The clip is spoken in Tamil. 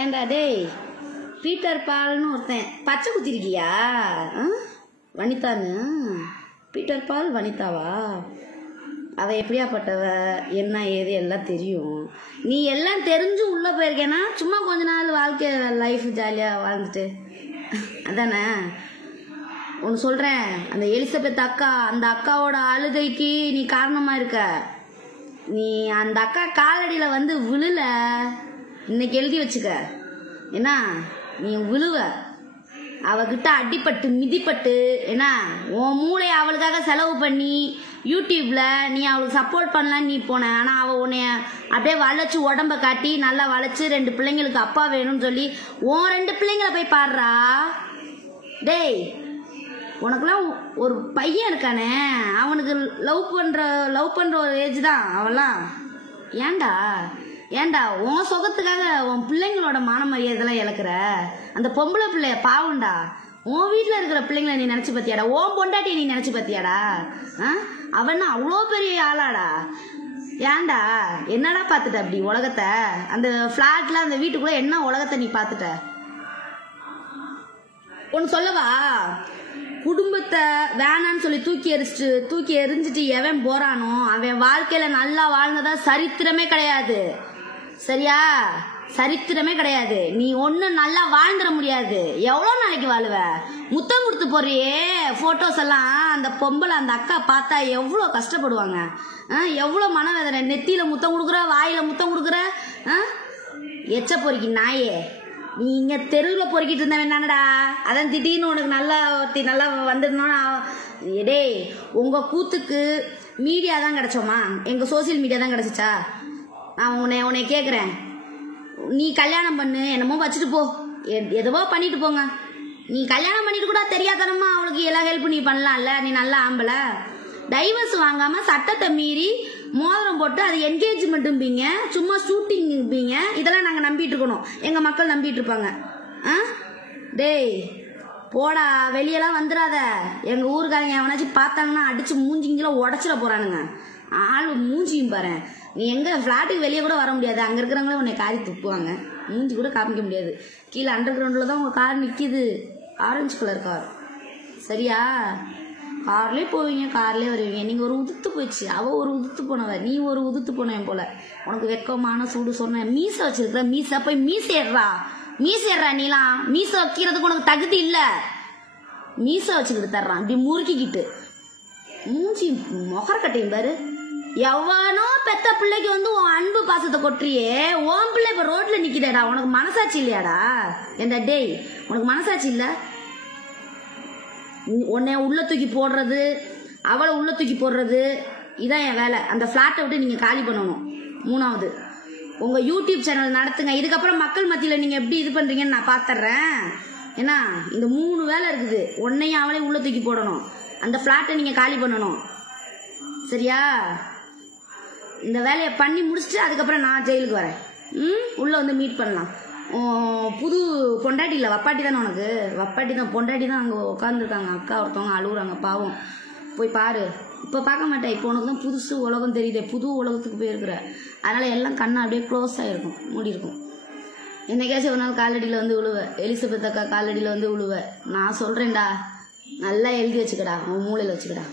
ஏண்டா டேய், பீட்டர் பால்னு ஒருத்தன் பச்சை குத்திருக்கியா? வனிதான்னு? பீட்டர் பால் வனிதாவா? அவ எப்படியாப்பட்டவ, என்ன ஏது எல்லாம் தெரியும். நீ எல்லாம் தெரிஞ்சு உள்ள போயிருக்கேன்னா சும்மா கொஞ்ச நாள் வாழ்க்கை லைஃப் ஜாலியா வாழ்ந்துட்டு அதானே. ஒன்று சொல்றேன், அந்த எலிசபெத் அக்கா, அந்த அக்காவோட அழுகைக்கு நீ காரணமா இருக்க. நீ அந்த அக்கா காலடியில வந்து விழுல, இன்னைக்கு எழுதி வச்சுக்க. ஏன்னா நீ விழுவ, அவகிட்ட அடிப்பட்டு மிதிப்பட்டு, ஏன்னா உன் மூளையை அவளுக்காக செலவு பண்ணி யூடியூப்ல நீ அவளுக்கு சப்போர்ட் பண்ணலாம் நீ போன. ஆனா அவ உன்னைய அப்படியே வளைச்சு உடம்ப காட்டி நல்லா வளைச்சு 2 பிள்ளைங்களுக்கு அப்பா வேணும்னு சொல்லி உன் 2 பிள்ளைங்களை போய் பாடுறா. டேய், உனக்குலாம் ஒரு பையன் இருக்கானே, அவனுக்கு லவ் பண்ற ஒரு ஏஜ் தான் அவெல்லாம். ஏண்டா உன் சுகத்துக்காக உன் பிள்ளைங்களோட மான மரியாதைலாம் இழக்கிற? அந்த பொம்பளை பிள்ளைய பாவண்டா. உன் வீட்டுல இருக்கிற பிள்ளைங்களை நீ நினைச்சு பாத்தியாடா? உன் பொண்டாட்டியை நீ நினைச்சு பாத்தியாடா? அவன் அவ்வளோ பெரிய ஆளாடா. ஏண்டா என்னடா பாத்துட்ட அப்படி உலகத்தை? அந்த பிளாட்ல அந்த வீட்டுக்குள்ள என்ன உலகத்தை நீ பாத்துட்ட? ஒன்னு சொல்லவா? குடும்பத்தை வேணான்னு சொல்லி தூக்கி எரிஞ்சிட்டு எவன் போறானோ அவன் வாழ்க்கையில நல்லா வாழ்ந்ததா சரித்திரமே கிடையாது. சரியா? சரித்திரமே கிடையாது. நீ ஒண்ணு நல்லா வாழ்ந்துட முடியாது. எவ்வளவு நாளைக்கு வாழுவ? முத்தம் கொடுத்து போறியே போட்டோஸ் எல்லாம், அந்த பொம்பளை அந்த அக்கா பார்த்தா எவ்வளவு கஷ்டப்படுவாங்க, எவ்வளவு மனவேதனை. நெத்தியில முத்தம் கொடுக்குற, வாயில முத்தம் கொடுக்குற, எச்ச பொறுக்கி நாயே. நீ இங்க தெருவில் பொறுக்கிட்டு இருந்தவன் தானடா. அதான் திடீர்னு உனக்கு நல்லா வந்துடணும். டேய், உங்க கூத்துக்கு மீடியா தான் கிடைச்சோமா? எங்க சோசியல் மீடியா தான் கிடைச்சிச்சா? நான் உன்னை கேக்குறேன், நீ கல்யாணம் பண்ணு, என்னமோ வச்சுட்டு போ, எதுவோ பண்ணிட்டு போங்க. நீ கல்யாணம் பண்ணிட்டு கூட தெரியாதனமா அவளுக்கு எல்லா ஹெல்ப் நீ பண்ணலாம்ல. நீ நல்லா ஆம்பளை. டைவர்ஸ் வாங்காம சட்டத்தை மீறி மோதிரம் போட்டு அது என்கேஜ்மெண்ட்டும்பீங்க, சும்மா ஷூட்டிங்பீங்க. இதெல்லாம் நாங்க நம்பிட்டு இருக்கணும், எங்க மக்கள் நம்பிட்டு இருப்பாங்க. டேய் போடா, வெளியெல்லாம் வந்துடாத. எங்க ஊருக்காரங்க எவனாச்சும் பார்த்தாங்கன்னா அடிச்சு மூஞ்சிங்கள உடச்சிட போறானுங்க. ஆளு மூஞ்சியும் பாரு. நீ எங்க பிளாட்டுக்கு வெளியே கூட வர முடியாது, அங்க இருக்கிறவங்களே உன்னை காரி துப்புவாங்க, மூஞ்சி கூட காமிக்க முடியாது. கீழே அண்டர் கிரவுண்ட்ல தான் உங்க கார் நிக்குது, ஆரஞ்சு கலர் கார். சரியா? கார்லயே போவீங்க, கார்லயே வருவீங்க. நீங்க ஒரு உதுத்து போயிடுச்சு, அவ ஒரு உதுத்து போனவ, நீ ஒரு உதுத்து போனவன் போல. உனக்கு வெக்கமான சூடு சொன்ன. மீச வச்சிருக்க, மீச போய் மீசேறா. நீலாம் மீச வைக்கிறதுக்கு உனக்கு தகுதி இல்ல. மீச வச்சுக்கிட்டு தர்றான் இப்படி முறுக்கிக்கிட்டு, மூஞ்சி மொகரக்கட்டையும் பாரு. எவனோ பெத்த பிள்ளைக்கு வந்து உன் அன்பு பாசத்தை கொட்டுறியே, உன் பிள்ளை இப்ப ரோட்ல நிக்குதேடா. உனக்கு மனசாட்சி இல்லையாடா? ஏண்டா டேய், உனக்கு மனசாட்சி இல்ல? உன்னை உள்ள தூக்கி போடுறது, அவளை உள்ள தூக்கி போடுறது, இதான் என் வேலை. அந்த பிளாட்டை விட்டு நீங்க காலி பண்ணணும். 3வது, உங்க யூடியூப் சேனல் நடத்துங்க. இதுக்கப்புறம் மக்கள் மத்தியில நீங்க எப்படி இது பண்றீங்கன்னு நான் பாத்துறேன். ஏன்னா இந்த 3 வேலை இருக்குது. உன்னையும் அவளையும் உள்ள தூக்கி போடணும், அந்த பிளாட்டை நீங்க காலி பண்ணணும். சரியா? இந்த வேலையை பண்ணி முடிச்சுட்டு அதுக்கப்புறம் நான் ஜெயிலுக்கு வரேன். உள்ள வந்து மீட் பண்ணலாம். புது பொண்டாட்டி இல்லை, வப்பாட்டி தானே உனக்கு? வப்பாட்டி தான், பொண்டாட்டி தான். அங்கே உட்காந்துருக்காங்க அக்கா ஒருத்தவங்க, அழுகுறாங்க பாவம். போய் பாரு. இப்போ பார்க்க மாட்டேன், இப்போ உனக்கு தான் புதுசு உலகம் தெரியுது, புது உலகத்துக்கு போயிருக்கிற. அதனால எல்லாம் கண்ணை அப்படியே க்ளோஸ் ஆகிருக்கும், மூடி இருக்கும். என்னைக்காச்சும் ஒரு நாள் காலடியில் வந்து விழுவ, எலிசபெத் அக்கா காலடியில் வந்து விழுவ. நான் சொல்கிறேன்டா, நல்லா எழுதி வச்சுக்கடா, உன் மூளையில் வச்சுக்கடா.